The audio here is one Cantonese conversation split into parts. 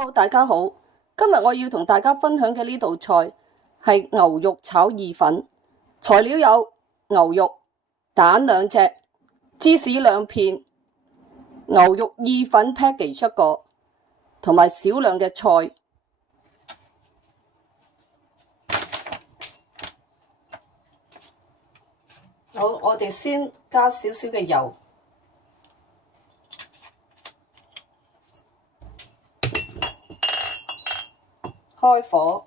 Hello，大家好，今日我要同大家分享嘅呢道菜係牛肉炒意粉，材料有牛肉、蛋2隻、芝士2片、牛肉意粉 package 1個，同埋少量嘅菜。好，我哋先加少少嘅油。開火，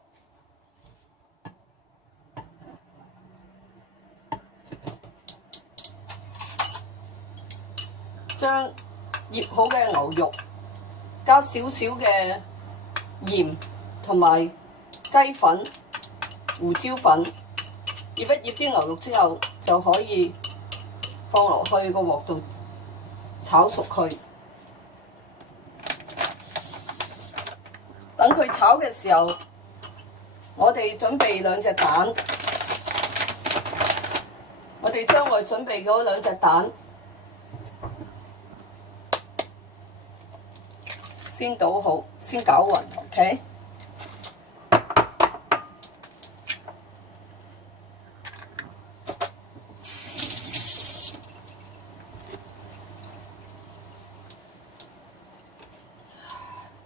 將醃好嘅牛肉加少少嘅鹽同埋雞粉、胡椒粉，醃一醃啲牛肉之後，就可以放落去個鑊度炒熟佢。等佢炒嘅時候，我哋準備2隻蛋。我哋將我準備嗰2隻蛋先倒好，先攪勻 ，OK？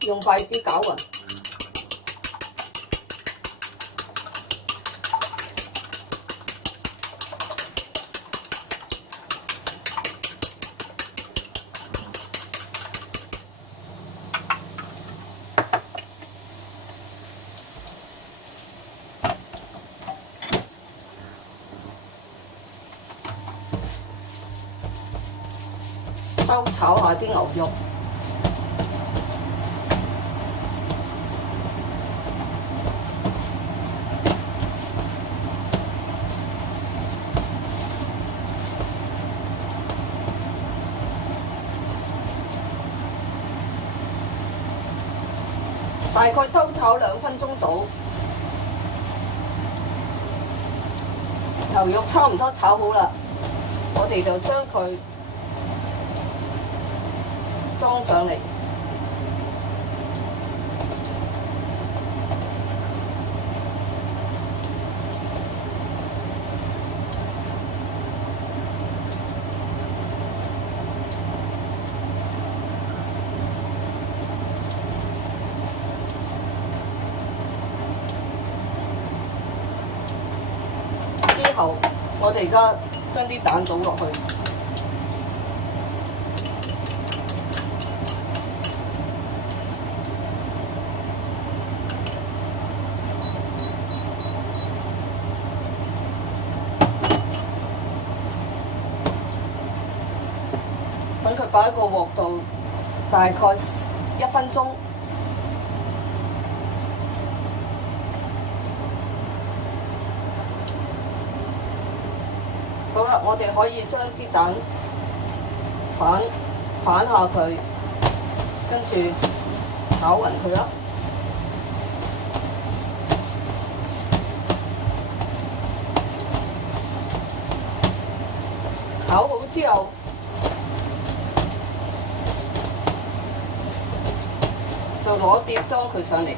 用筷子攪勻。兜炒下啲牛肉，大概兜炒2分鐘到，牛肉差唔多炒好啦，我哋就將佢裝上嚟，之後我哋而家將啲蛋倒落去。等佢擺喺個鑊度，大概1分鐘。好啦，我哋可以將啲蛋反下佢，跟住炒勻佢啦。炒好之後，就攞碟裝佢上嚟，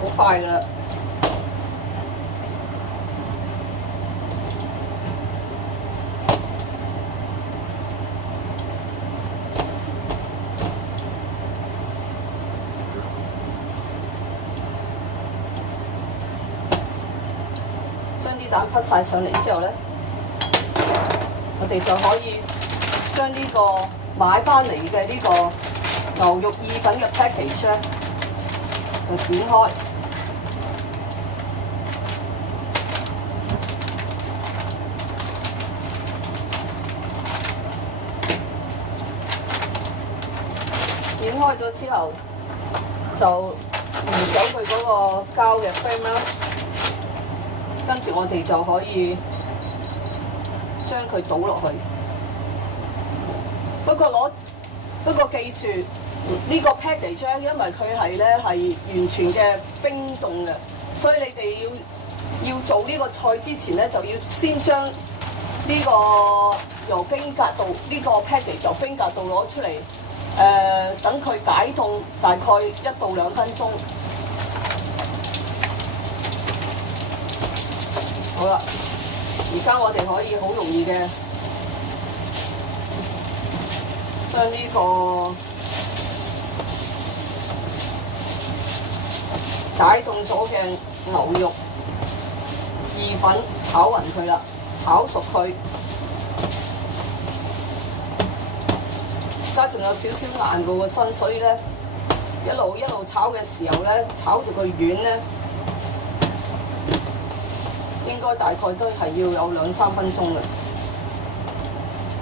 好快㗎喇！將啲蛋匹晒上嚟之後呢，我哋就可以將呢個買返嚟嘅呢個牛肉意粉嘅 package 呢，就剪開，剪開咗之後就移走佢嗰個膠嘅 frame 啦。跟住我哋就可以將佢倒落去。不過記住呢個 package 咧，因為佢係完全嘅冰凍嘅，所以你哋要要做呢個菜之前咧，就要先將呢個由冰格度呢個 package 由冰格度攞出嚟，等佢解凍大概1到2分鐘。好啦，而家我哋可以好容易嘅將呢個解凍咗嘅牛肉意粉炒勻佢啦，炒熟佢。而家仲有少少硬過個身，所以咧一路炒嘅時候咧，炒到佢軟咧，應該大概都係要有2-3分鐘嘅，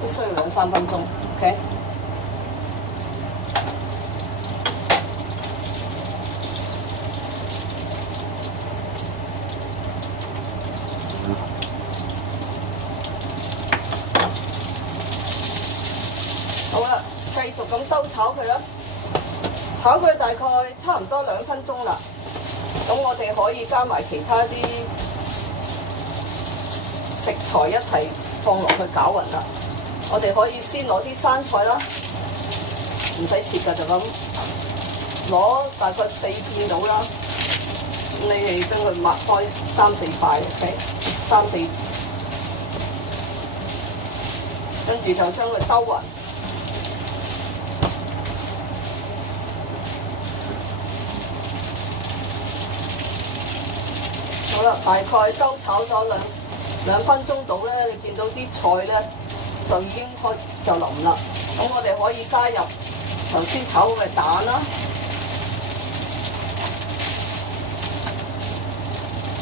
都需要2-3分鐘。OK。好啦，繼續咁兜炒佢啦，炒佢大概差唔多2分鐘啦。咁我哋可以加埋其他啲食材一齊放落去攪勻啦。我哋可以先攞啲生菜啦，唔使切㗎，就咁攞大概4片到啦。咁你哋將佢抹開3-4塊 ，OK， 3-4，跟住就將佢兜勻。好啦，大概兜炒咗兩分鐘到咧，你見到啲菜咧就已經就腍啦。咁我哋可以加入頭先炒好嘅蛋啦，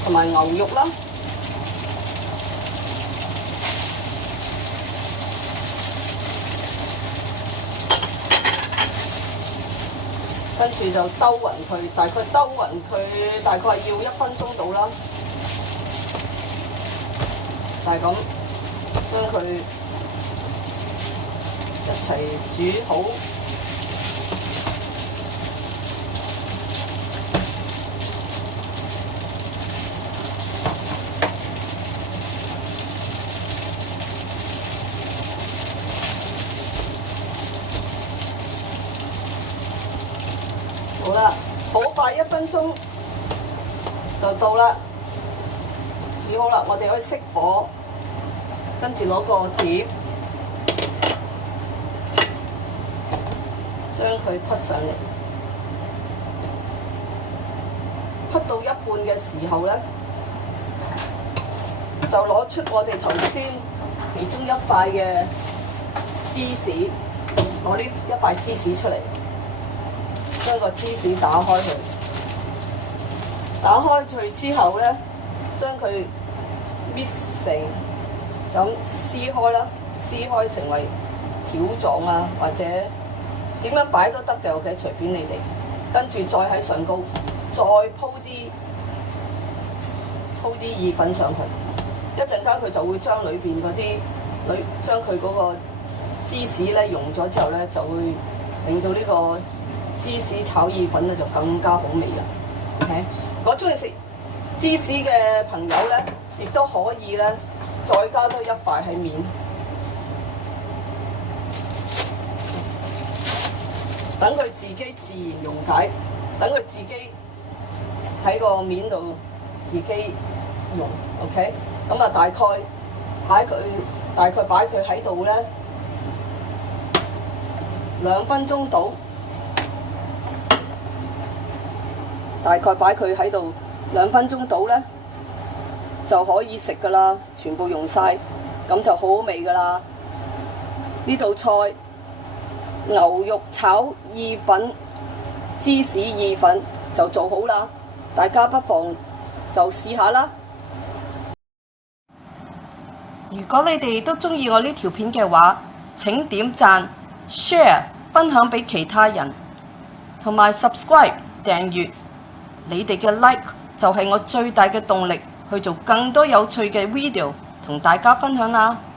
同埋牛肉啦。跟住就兜勻佢，大概兜勻佢大概要1分鐘到啦，就係咁將佢一齊煮好。好啦，好快1分鐘就到啦，煮好啦，我哋可以熄火，跟住攞個碟將佢匹上嚟，匹到一半嘅時候咧，就攞出我哋頭先其中1塊嘅芝士，攞呢1塊芝士出嚟。將個芝士打開佢，打開佢之後咧，將佢搣成就咁撕開啦，撕開成為條狀啊，或者點樣擺都得嘅，OK，隨便你哋。跟住再喺上高再鋪啲意粉上去，一陣間佢就會將裏邊嗰啲將佢嗰個芝士咧溶咗之後咧，就會令到呢個芝士炒意粉咧就更加好味啦。OK， 如果中意食芝士嘅朋友咧，亦都可以咧再加多1塊喺面，等佢自己自然溶解，等佢自己喺個面度自己溶。OK， 咁啊大概擺佢喺度咧2分鐘到。大概擺佢喺度2分鐘到咧，就可以食噶啦，全部溶晒，咁就好好味噶啦。呢道菜牛肉炒意粉、芝士意粉就做好啦，大家不妨就試下啦。如果你哋都鍾意我呢條片嘅話，請點讚、share、分享俾其他人，同埋 subscribe 訂閱。你哋嘅 like 就係我最大嘅動力，去做更多有趣嘅 video 同大家分享啦〜